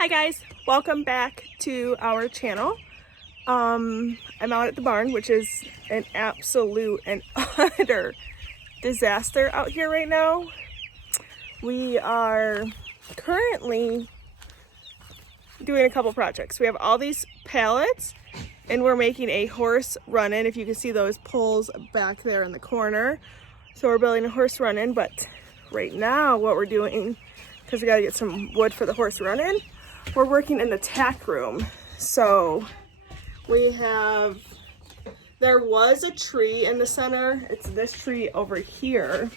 Hi guys, welcome back to our channel. I'm out at the barn, which is an absolute and utter disaster out here right now. We are currently doing a couple projects. We have all these pallets and we're making a horse run-in. If you can see those poles back there in the corner. So we're building a horse run-in, but right now what we're doing, because we gotta get some wood for the horse run-in, we're working in the tack room. So we have, there was a tree in the center. It's this tree over here.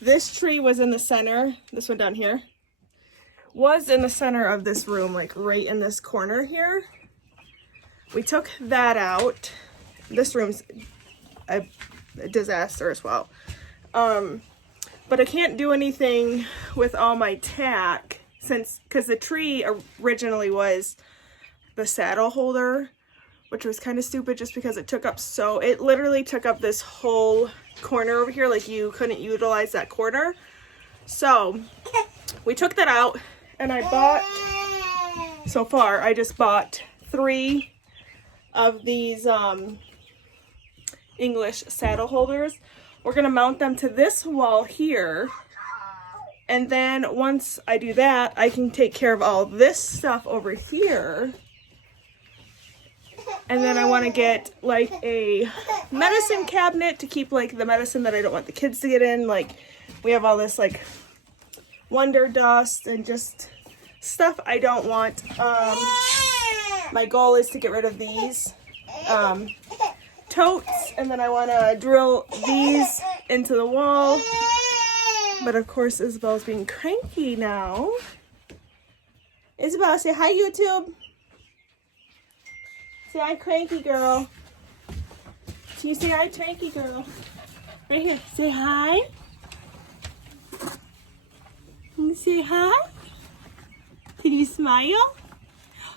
This tree was in the center, this one down here, was in the center of this room, like right in this corner here. We took that out. This room's a disaster as well. But I can't do anything with all my tack because the tree originally was the saddle holder, which was kind of stupid just because it literally took up this whole corner over here. Like you couldn't utilize that corner. So we took that out and I bought, so far I just bought 3 of these English saddle holders. We're gonna mount them to this wall here, and then once I do that, I can take care of all this stuff over here. And then I want to get like a medicine cabinet to keep like the medicine that I don't want the kids to get in. Like we have all this like wonder dust and just stuff I don't want. My goal is to get rid of these totes, and then I want to drill these into the wall. But of course Isabel's being cranky now. Isabel, say hi YouTube. Say hi cranky girl. Can you say hi cranky girl? Right here, say hi. Can you say hi? Can you smile?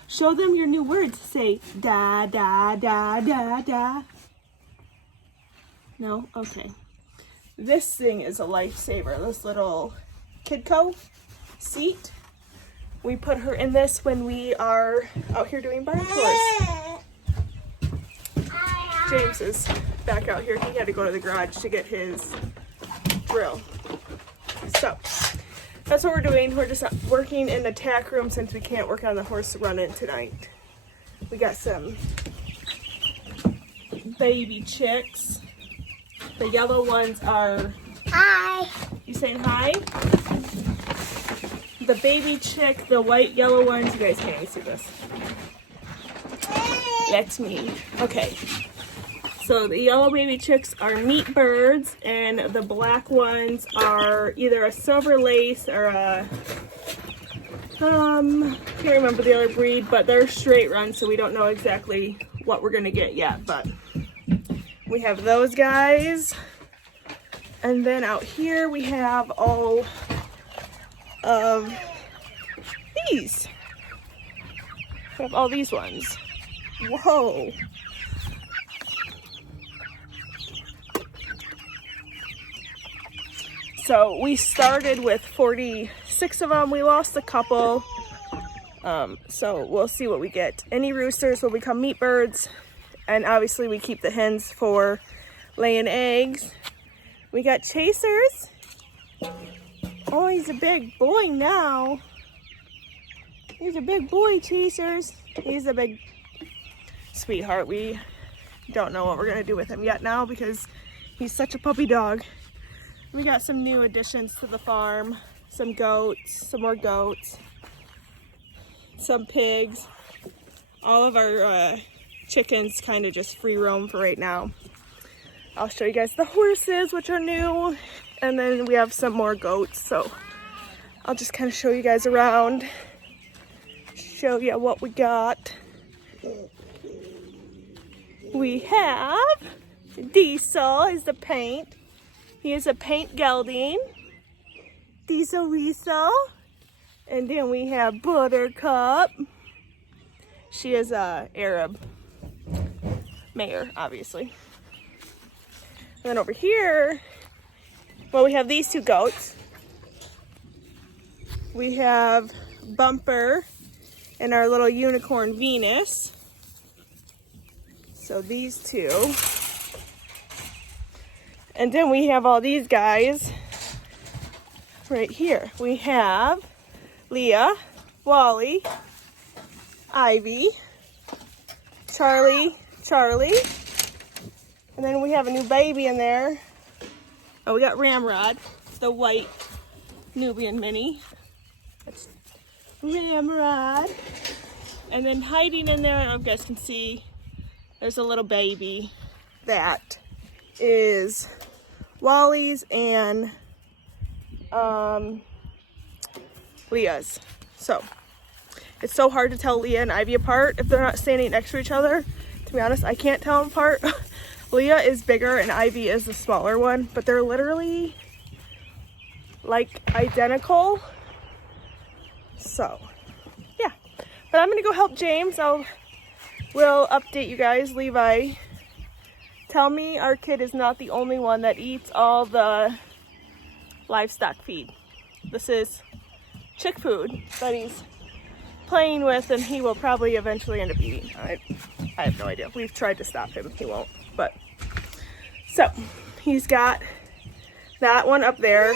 Show them your new words. Say da da da da da. No? Okay. This thing is a lifesaver. This little Kidco seat. We put her in this when we are out here doing barn tours. James is back out here. He had to go to the garage to get his drill. So that's what we're doing. We're just working in the tack room since we can't work on the horse run-in tonight. We got some baby chicks. The yellow ones are... Hi. You saying hi? The baby chick, the white yellow ones, you guys can't even see this. That's me. Okay. So the yellow baby chicks are meat birds, and the black ones are either a silver lace or a... can't remember the other breed, but they're straight run, so we don't know exactly what we're gonna get yet, but we have those guys. And then out here we have all of these. We have all these ones. Whoa. So we started with 46 of them. We lost a couple. So we'll see what we get. Any roosters will become meat birds. And obviously we keep the hens for laying eggs. We got chasers. Oh, he's a big boy now. He's a big boy, chasers. He's a big sweetheart. We don't know what we're gonna do with him yet now because he's such a puppy dog. We got some new additions to the farm. Some goats, some more goats, some pigs. All of our chickens kind of just free roam for right now. I'll show you guys the horses, which are new, and then we have some more goats, so I'll just kind of show you guys around, show you what we got. We have Diesel is the paint. He is a paint gelding. Diesel Weasel. And then we have Buttercup. She is a Arab mare, obviously. And then over here, well, we have these 2 goats. We have Bumper and our little unicorn Venus. So these two. And then we have all these guys right here. We have Leah, Wally, Ivy, Charlie, and then we have a new baby in there. Oh, we got Ramrod, the white Nubian mini. That's Ramrod. And then hiding in there, I don't know if you guys can see, there's a little baby. That is Wally's and Leah's. So it's so hard to tell Leah and Ivy apart if they're not standing next to each other. To be honest, I can't tell them apart. Leah is bigger and Ivy is the smaller one, but they're literally like identical. So yeah, but I'm gonna go help James. We'll update you guys. Levi, tell me our kid is not the only one that eats all the livestock feed. This is chick food that he's playing with, and he will probably eventually end up eating. I have no idea. We've tried to stop him. He won't. But so he's got that one up there.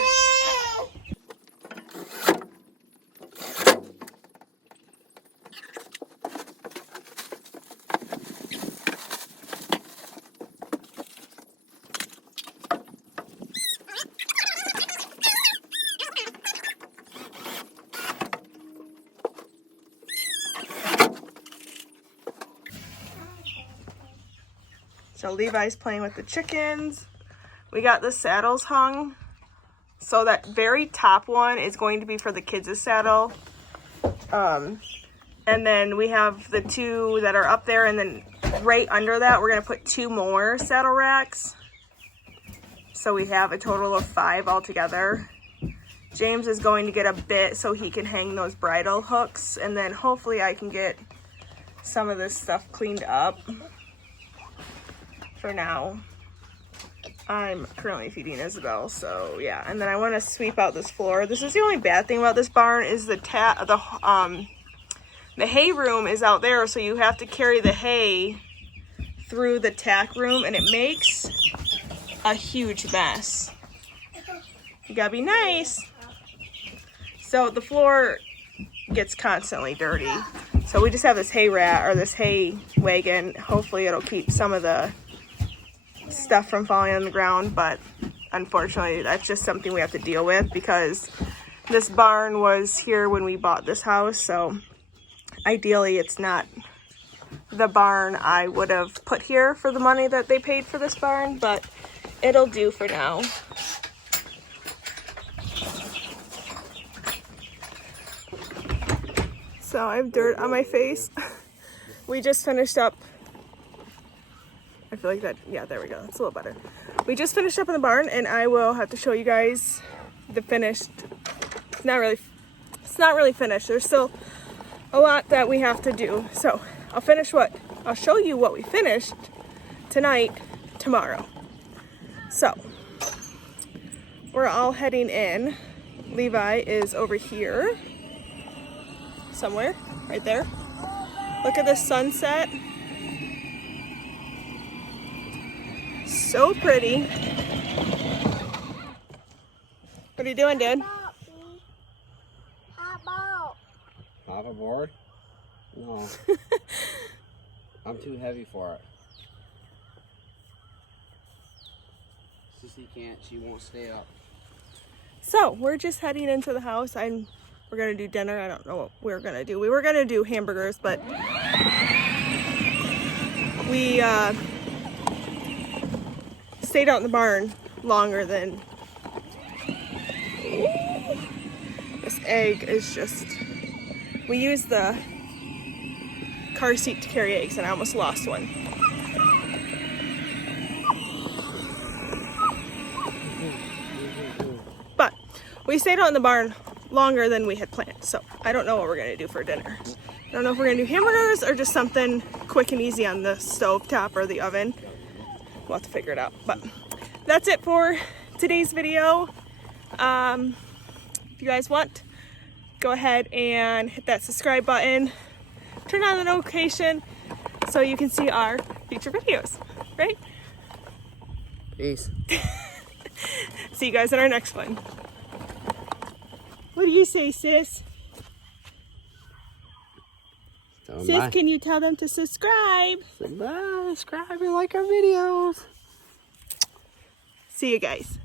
So Levi's playing with the chickens. We got the saddles hung. So that very top one is going to be for the kids' saddle. And then we have the two that are up there, and then right under that we're gonna put two more saddle racks. So we have a total of 5 altogether. James is going to get a bit so he can hang those bridle hooks, and then hopefully I can get some of this stuff cleaned up. For now, I'm currently feeding Isabel, so yeah. And then I want to sweep out this floor. This is the only bad thing about this barn is the hay room is out there, so you have to carry the hay through the tack room, and it makes a huge mess. You gotta be nice. So the floor gets constantly dirty. So we just have this hay rat or this hay wagon. Hopefully it'll keep some of the stuff from falling on the ground, but unfortunately that's just something we have to deal with because this barn was here when we bought this house. So ideally it's not the barn I would have put here for the money that they paid for this barn, but it'll do for now. So I have dirt on my face. We just finished up. I feel like that, yeah, there we go. It's a little better. We just finished up in the barn, and I will have to show you guys the finished. It's not really finished. There's still a lot that we have to do. So I'll show you what we finished tonight, tomorrow. So we're all heading in. Levi is over here somewhere, right there. Look at the sunset. So pretty. What are you doing, dude? Pop a board? No. I'm too heavy for it. Sissy can't, she won't stay up. So we're just heading into the house. We're gonna do dinner. I don't know what we're gonna do. We were gonna do hamburgers, but we stayed out in the barn longer than. This egg is just. We used the car seat to carry eggs, and I almost lost one. But we stayed out in the barn longer than we had planned, so I don't know what we're gonna do for dinner. I don't know if we're gonna do hamburgers or just something quick and easy on the stove top or the oven. We'll have to figure it out. But that's it for today's video. If you guys want, go ahead and hit that subscribe button. Turn on the notification so you can see our future videos, right? Peace. See you guys in our next one. What do you say, sis? So Sis, bye. can you tell them to subscribe? Say bye, subscribe and like our videos. See you guys.